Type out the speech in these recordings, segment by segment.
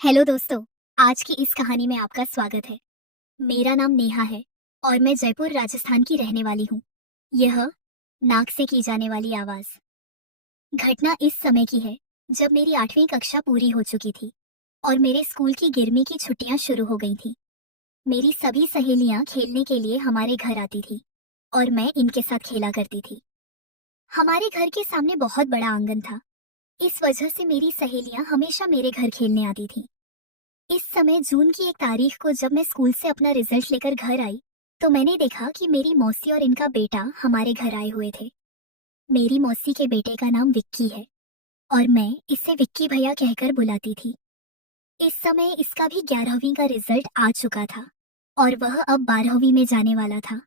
Hello दोस्तों। आज की इस कहानी में आपका स्वागत है। मेरा नाम नेहा है और मैं जयपुर राजस्थान की रहने वाली हूँ। यह नाक से की जाने वाली आवाज। घटना इस समय की है जब मेरी 8वीं कक्षा पूरी हो चुकी थी और मेरे स्कूल की गर्मी की छुट्टियां शुरू हो गई थी। मेरी सभी सहेलियां खेलने के लिए हमारे घर आती थी और मैं इनके साथ खेला करती थी। हमारे घर के सामने बहुत बड़ा आंगन था। इस वजह से मेरी सहेलियां हमेशा मेरे घर खेलने आती थी। इस समय जून की एक तारीख को जब मैं स्कूल से अपना रिजल्ट लेकर घर आई तो मैंने देखा कि मेरी मौसी और इनका बेटा हमारे घर आए हुए थे। मेरी मौसी के बेटे का नाम विक्की है और मैं इसे विक्की भैया कहकर बुलाती थी। इस समय इसका भी 11वीं का रिजल्ट आ चुका था और वह अब 12वीं में जाने वाला था।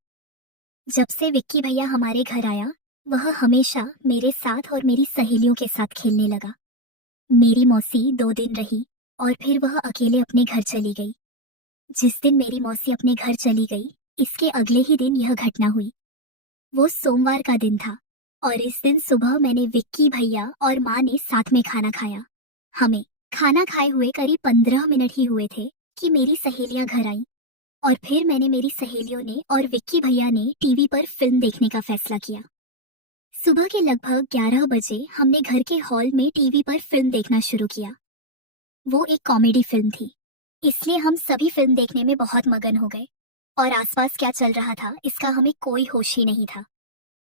जब से विक्की भैया हमारे घर आया वह हमेशा मेरे साथ और मेरी सहेलियों के साथ खेलने लगा। मेरी मौसी 2 दिन रही और फिर वह अकेले अपने घर चली गई। जिस दिन मेरी मौसी अपने घर चली गई इसके अगले ही दिन यह घटना हुई। वो सोमवार का दिन था और इस दिन सुबह मैंने विक्की भैया और माँ ने साथ में खाना खाया। हमें खाना खाए हुए करीब 15 मिनट ही हुए थे कि मेरी सहेलियां घर आईं और फिर मैंने मेरी सहेलियों ने और विक्की भैया ने टीवी पर फिल्म देखने का फैसला किया। सुबह के लगभग 11 बजे हमने घर के हॉल में टीवी पर फिल्म देखना शुरू किया। वो एक कॉमेडी फिल्म थी, इसलिए हम सभी फिल्म देखने में बहुत मगन हो गए और आसपास क्या चल रहा था इसका हमें कोई होश ही नहीं था।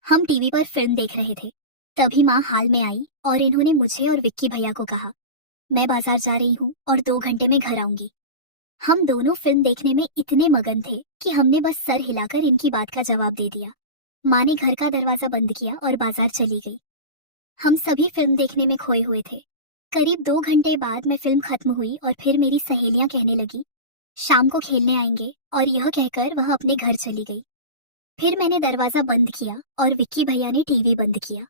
हम टीवी पर फिल्म देख रहे थे, तभी माँ हाल में आई और इन्होंने मुझे और विक्की भैया को कहा, मैं बाजार जा रही हूँ और 2 घंटे में घर आऊंगी। हम दोनों फिल्म देखने में इतने मगन थे कि हमने बस सर हिलाकर इनकी बात का जवाब दे दिया। माँ ने घर का दरवाजा बंद किया और बाजार चली गई। हम सभी फिल्म देखने में खोए हुए थे। करीब 2 घंटे बाद में फिल्म खत्म हुई और फिर मेरी सहेलियां कहने लगी, शाम को खेलने आएंगे, और यह कहकर वह अपने घर चली गई। फिर मैंने दरवाजा बंद किया और विक्की भैया ने टीवी बंद किया।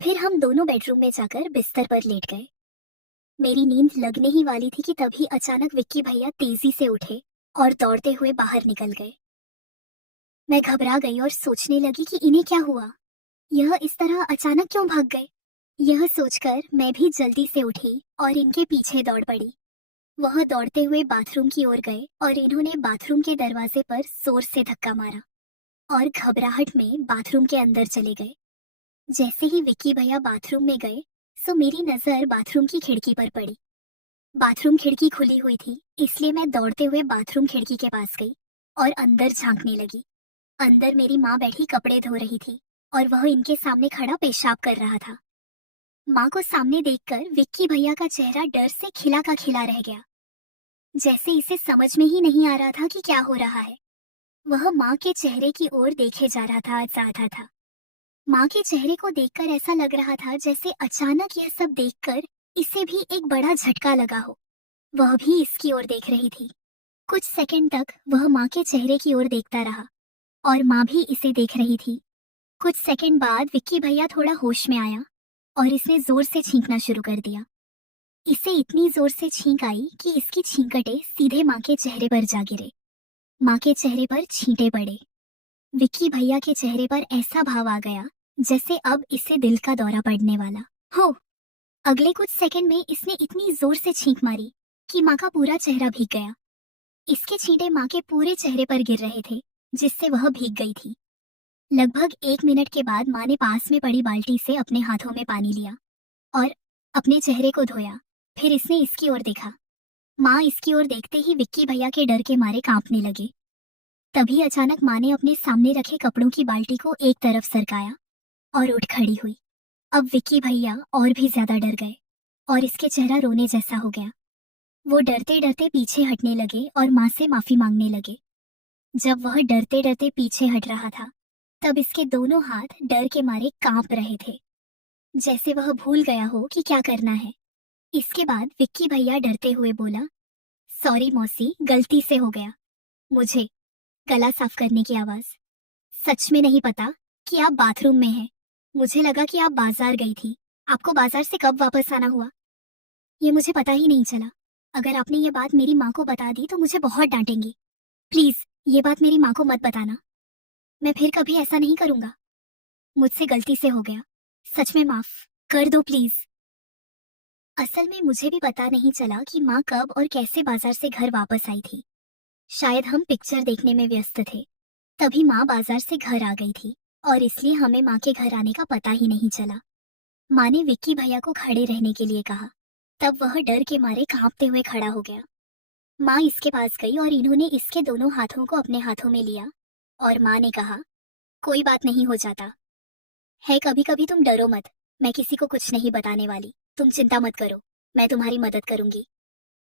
फिर हम दोनों बेडरूम में जाकर बिस्तर पर लेट गए। मेरी नींद लगने ही वाली थी कि तभी अचानक विक्की भैया तेजी से उठे और दौड़ते हुए बाहर निकल गए। मैं घबरा गई और सोचने लगी कि इन्हें क्या हुआ, यह इस तरह अचानक क्यों भाग गए। यह सोचकर मैं भी जल्दी से उठी और इनके पीछे दौड़ पड़ी। वह दौड़ते हुए बाथरूम की ओर गए और इन्होंने बाथरूम के दरवाजे पर जोर से धक्का मारा और घबराहट में बाथरूम के अंदर चले गए। जैसे ही विक्की भैया बाथरूम में गए सो मेरी नजर बाथरूम की खिड़की पर पड़ी। बाथरूम खिड़की खुली हुई थी, इसलिए मैं दौड़ते हुए बाथरूम खिड़की के पास गई और अंदर झांकने लगी। अंदर मेरी माँ बैठी कपड़े धो रही थी और वह इनके सामने खड़ा पेशाब कर रहा था। माँ को सामने देखकर विक्की भैया का चेहरा डर से खिला का खिला रह गया, जैसे इसे समझ में ही नहीं आ रहा था कि क्या हो रहा है। वह माँ के चेहरे की ओर देखे जा रहा था, चाहता था। माँ के चेहरे को देखकर ऐसा लग रहा था जैसे अचानक यह सब देखकर इसे भी एक बड़ा झटका लगा हो। वह भी इसकी ओर देख रही थी। कुछ सेकंड तक वह माँ के चेहरे की ओर देखता रहा और माँ भी इसे देख रही थी। कुछ सेकंड बाद विक्की भैया थोड़ा होश में आया और इसने जोर से छींकना शुरू कर दिया। इसे इतनी जोर से छींक आई कि इसकी छींकटे सीधे माँ के चेहरे पर जा गिरे। माँ के चेहरे पर छींटे पड़े। विक्की भैया के चेहरे पर ऐसा भाव आ गया जैसे अब इसे दिल का दौरा पड़ने वाला हो। अगले कुछ सेकंड में इसने इतनी जोर से छींक मारी कि माँ का पूरा चेहरा भीग गया। इसके छींटे माँ के पूरे चेहरे पर गिर रहे थे, जिससे वह भीग गई थी। लगभग 1 मिनट के बाद माँ ने पास में पड़ी बाल्टी से अपने हाथों में पानी लिया और अपने चेहरे को धोया। फिर इसने इसकी ओर देखा। माँ इसकी ओर देखते ही विक्की भैया के डर के मारे कांपने लगे। तभी अचानक माँ ने अपने सामने रखे कपड़ों की बाल्टी को एक तरफ सरकाया और उठ खड़ी हुई। अब विक्की भैया और भी ज्यादा डर गए और इसके चेहरा रोने जैसा हो गया। वो डरते डरते पीछे हटने लगे और माँ से माफी मांगने लगे। जब वह डरते डरते पीछे हट रहा था तब इसके दोनों हाथ डर के मारे कांप रहे थे, जैसे वह भूल गया हो कि क्या करना है। इसके बाद विक्की भैया डरते हुए बोला, सॉरी मौसी, गलती से हो गया। मुझे गला साफ करने की आवाज। सच में नहीं पता कि आप बाथरूम में हैं। मुझे लगा कि आप बाजार गई थी। आपको बाजार से कब वापस आना हुआ ये मुझे पता ही नहीं चला। अगर आपने ये बात मेरी माँ को बता दी तो मुझे बहुत डांटेंगी। प्लीज ये बात मेरी माँ को मत बताना। मैं फिर कभी ऐसा नहीं करूंगा। मुझसे गलती से हो गया। सच में माफ कर दो प्लीज। असल में मुझे भी पता नहीं चला कि माँ कब और कैसे बाजार से घर वापस आई थी। शायद हम पिक्चर देखने में व्यस्त थे, तभी माँ बाजार से घर आ गई थी और इसलिए हमें माँ के घर आने का पता ही नहीं चला। माँ ने विक्की भैया को खड़े रहने के लिए कहा, तब वह डर के मारे कांपते हुए खड़ा हो गया। माँ इसके पास गई और इन्होंने इसके दोनों हाथों को अपने हाथों में लिया और माँ ने कहा, कोई बात नहीं हो जाता है, कभी कभी तुम डरो मत, मैं किसी को कुछ नहीं बताने वाली, तुम चिंता मत करो, मैं तुम्हारी मदद करूंगी।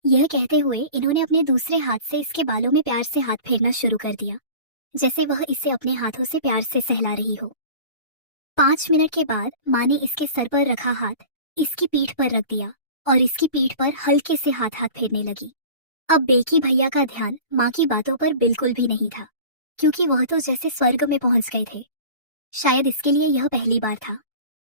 यह कहते हुए इन्होंने अपने दूसरे हाथ से इसके बालों में प्यार से हाथ फेरना शुरू कर दिया, जैसे वह इसे अपने हाथों से प्यार से सहला रही हो। 5 मिनट के बाद माँ ने इसके सर पर रखा हाथ इसकी पीठ पर रख दिया और इसकी पीठ पर हल्के से हाथ हाथ फेरने लगी। अब बेकी भैया का ध्यान माँ की बातों पर बिल्कुल भी नहीं था, क्योंकि वह तो जैसे स्वर्ग में पहुंच गए थे। शायद इसके लिए यह पहली बार था।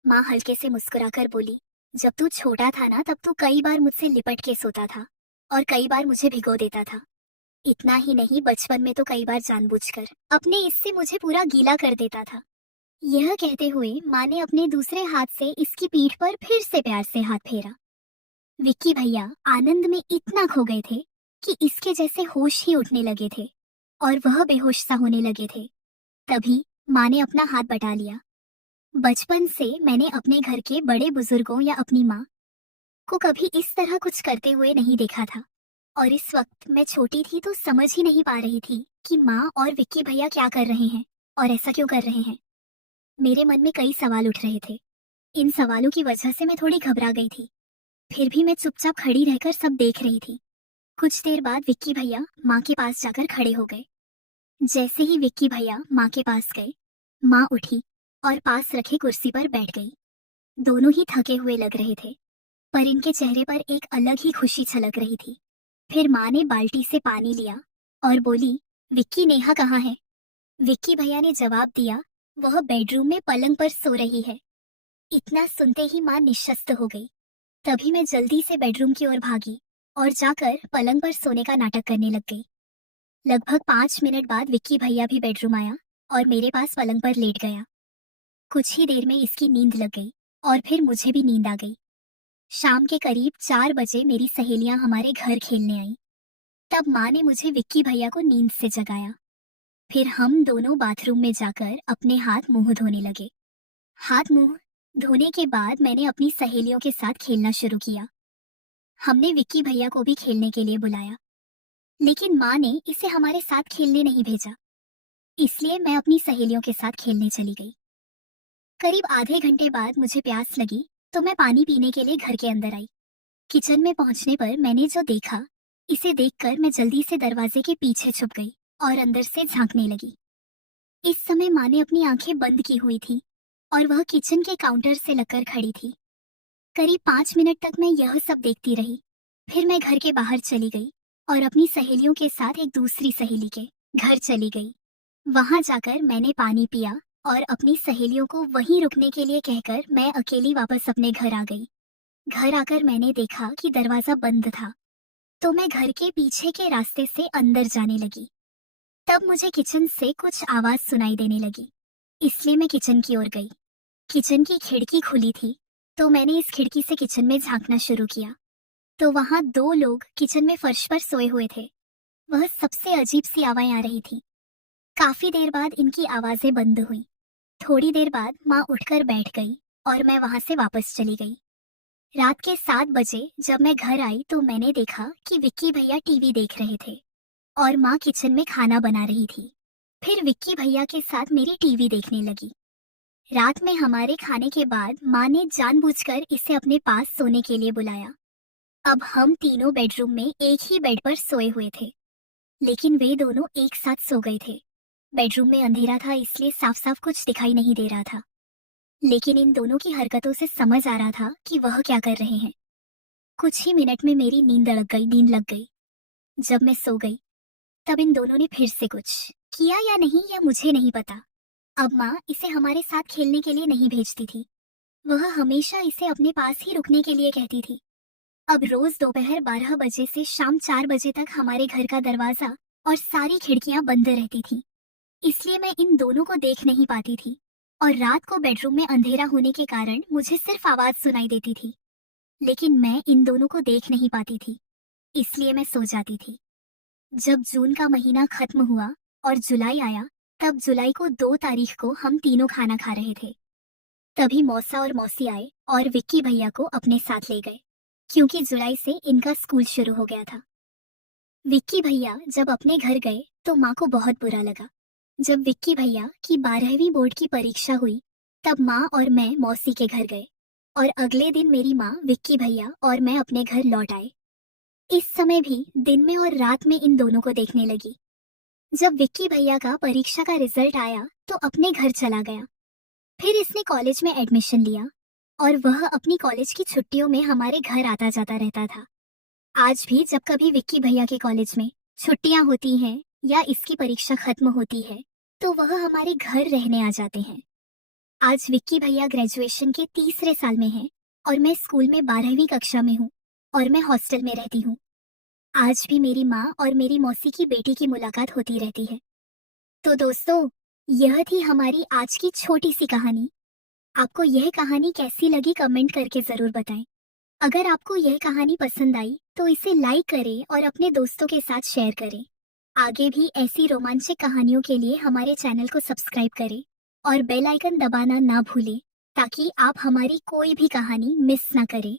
माँ हल्के से मुस्कुराकर बोली, जब तू छोटा था ना, तब तू कई बार मुझसे लिपट के सोता था और कई बार मुझे भिगो देता था। इतना ही नहीं, बचपन में तो कई बार जानबूझकर अपने इससे मुझे पूरा गीला कर देता था। यह कहते हुए माँ ने अपने दूसरे हाथ से इसकी पीठ पर फिर से प्यार से हाथ फेरा। विक्की भैया आनंद में इतना खो गए थे कि इसके जैसे होश ही उठने लगे थे और वह बेहोश सा होने लगे थे। तभी माँ ने अपना हाथ बटा लिया। बचपन से मैंने अपने घर के बड़े बुजुर्गों या अपनी माँ को कभी इस तरह कुछ करते हुए नहीं देखा था, और इस वक्त मैं छोटी थी तो समझ ही नहीं पा रही थी कि माँ और विक्की भैया क्या कर रहे हैं और ऐसा क्यों कर रहे हैं। मेरे मन में कई सवाल उठ रहे थे। इन सवालों की वजह से मैं थोड़ी घबरा गई थी, फिर भी मैं चुपचाप खड़ी रहकर सब देख रही थी। कुछ देर बाद विक्की भैया माँ के पास जाकर खड़े हो गए। जैसे ही विक्की भैया माँ के पास गए, माँ उठी और पास रखे कुर्सी पर बैठ गई। दोनों ही थके हुए लग रहे थे, पर इनके चेहरे पर एक अलग ही खुशी छलक रही थी। फिर माँ ने बाल्टी से पानी लिया और बोली, विक्की, नेहा कहाँ है? विक्की भैया ने जवाब दिया, वह बेडरूम में पलंग पर सो रही है। इतना सुनते ही माँ निश्चस्त हो गई। तभी मैं जल्दी से बेडरूम की ओर भागी और जाकर पलंग पर सोने का नाटक करने लग गई। लगभग 5 मिनट बाद विक्की भैया भी बेडरूम आया और मेरे पास पलंग पर लेट गया। कुछ ही देर में इसकी नींद लग गई और फिर मुझे भी नींद आ गई। शाम के करीब 4 बजे मेरी सहेलियां हमारे घर खेलने आई। तब माँ ने मुझे विक्की भैया को नींद से जगाया। फिर हम दोनों बाथरूम में जाकर अपने हाथ मुंह धोने लगे। हाथ मुंह धोने के बाद मैंने अपनी सहेलियों के साथ खेलना शुरू किया। हमने विक्की भैया को भी खेलने के लिए बुलाया, लेकिन माँ ने इसे हमारे साथ खेलने नहीं भेजा, इसलिए मैं अपनी सहेलियों के साथ खेलने चली गई। करीब आधे घंटे बाद मुझे प्यास लगी तो मैं पानी पीने के लिए घर के अंदर आई। किचन में पहुंचने पर मैंने जो देखा, इसे देखकर मैं जल्दी से दरवाजे के पीछे छुप गई और अंदर से झांकने लगी। इस समय माँ ने अपनी आंखें बंद की हुई थी और वह किचन के काउंटर से लगकर खड़ी थी। करीब 5 मिनट तक मैं यह सब देखती रही। फिर मैं घर के बाहर चली गई और अपनी सहेलियों के साथ एक दूसरी सहेली के घर चली गई। वहां जाकर मैंने पानी पिया और अपनी सहेलियों को वहीं रुकने के लिए कहकर मैं अकेली वापस अपने घर आ गई। घर आकर मैंने देखा कि दरवाजा बंद था, तो मैं घर के पीछे के रास्ते से अंदर जाने लगी। तब मुझे किचन से कुछ आवाज सुनाई देने लगी, इसलिए मैं किचन की ओर गई। किचन की खिड़की खुली थी, तो मैंने इस खिड़की से किचन में झांकना शुरू किया। तो वहां 2 लोग किचन में फर्श पर सोए हुए थे। वह सबसे अजीब सी आवाजें आ रही थी। काफी देर बाद इनकी आवाजें बंद हुई। थोड़ी देर बाद माँ उठकर बैठ गई और मैं वहां से वापस चली गई। रात के 7 बजे जब मैं घर आई तो मैंने देखा कि विक्की भैया टीवी देख रहे थे और माँ किचन में खाना बना रही थी। फिर विक्की भैया के साथ मेरी टीवी देखने लगी। रात में हमारे खाने के बाद माँ ने जानबूझकर इसे अपने पास सोने के लिए बुलाया। अब हम तीनों बेडरूम में एक ही बेड पर सोए हुए थे, लेकिन वे दोनों एक साथ सो गए थे। बेडरूम में अंधेरा था, इसलिए साफ साफ कुछ दिखाई नहीं दे रहा था, लेकिन इन दोनों की हरकतों से समझ आ रहा था कि वह क्या कर रहे हैं। कुछ ही मिनट में मेरी नींद लग गई। जब मैं सो गई तब इन दोनों ने फिर से कुछ किया या नहीं, या मुझे नहीं पता। अब माँ इसे हमारे साथ खेलने के लिए नहीं भेजती थी, वह हमेशा इसे अपने पास ही रुकने के लिए कहती थी। अब रोज दोपहर 12 बजे से शाम 4 बजे तक हमारे घर का दरवाजा और सारी खिड़कियां बंद रहती थी, इसलिए मैं इन दोनों को देख नहीं पाती थी और रात को बेडरूम में अंधेरा होने के कारण मुझे सिर्फ आवाज सुनाई देती थी। लेकिन मैं इन दोनों को देख नहीं पाती थी, इसलिए मैं सो जाती थी। जब जून का महीना खत्म हुआ और जुलाई आया, तब जुलाई को 2 तारीख को हम तीनों खाना खा रहे थे। तभी मौसा और मौसी आए और विक्की भैया को अपने साथ ले गए, क्योंकि जुलाई से इनका स्कूल शुरू हो गया था। विक्की भैया जब अपने घर गए तो माँ को बहुत बुरा लगा। जब विक्की भैया की 12वीं बोर्ड की परीक्षा हुई, तब माँ और मैं मौसी के घर गए और अगले दिन मेरी माँ, विक्की भैया और मैं अपने घर लौट आए। इस समय भी दिन में और रात में इन दोनों को देखने लगी। जब विक्की भैया का परीक्षा का रिजल्ट आया तो अपने घर चला गया। फिर इसने कॉलेज में एडमिशन लिया और वह अपनी कॉलेज की छुट्टियों में हमारे घर आता जाता रहता था। आज भी जब कभी विक्की भैया के कॉलेज में छुट्टियां होती हैं या इसकी परीक्षा खत्म होती है, तो वह हमारे घर रहने आ जाते हैं। आज विक्की भैया ग्रेजुएशन के तीसरे साल में हैं और मैं स्कूल में 12वीं कक्षा में हूँ और मैं हॉस्टल में रहती हूँ। आज भी मेरी माँ और मेरी मौसी की बेटी की मुलाकात होती रहती है। तो दोस्तों, यह थी हमारी आज की छोटी सी कहानी। आपको यह कहानी कैसी लगी कमेंट करके ज़रूर बताएं। अगर आपको यह कहानी पसंद आई तो इसे लाइक करें और अपने दोस्तों के साथ शेयर करें। आगे भी ऐसी रोमांचक कहानियों के लिए हमारे चैनल को सब्सक्राइब करें और बेल आइकन दबाना ना भूलें, ताकि आप हमारी कोई भी कहानी मिस ना करें।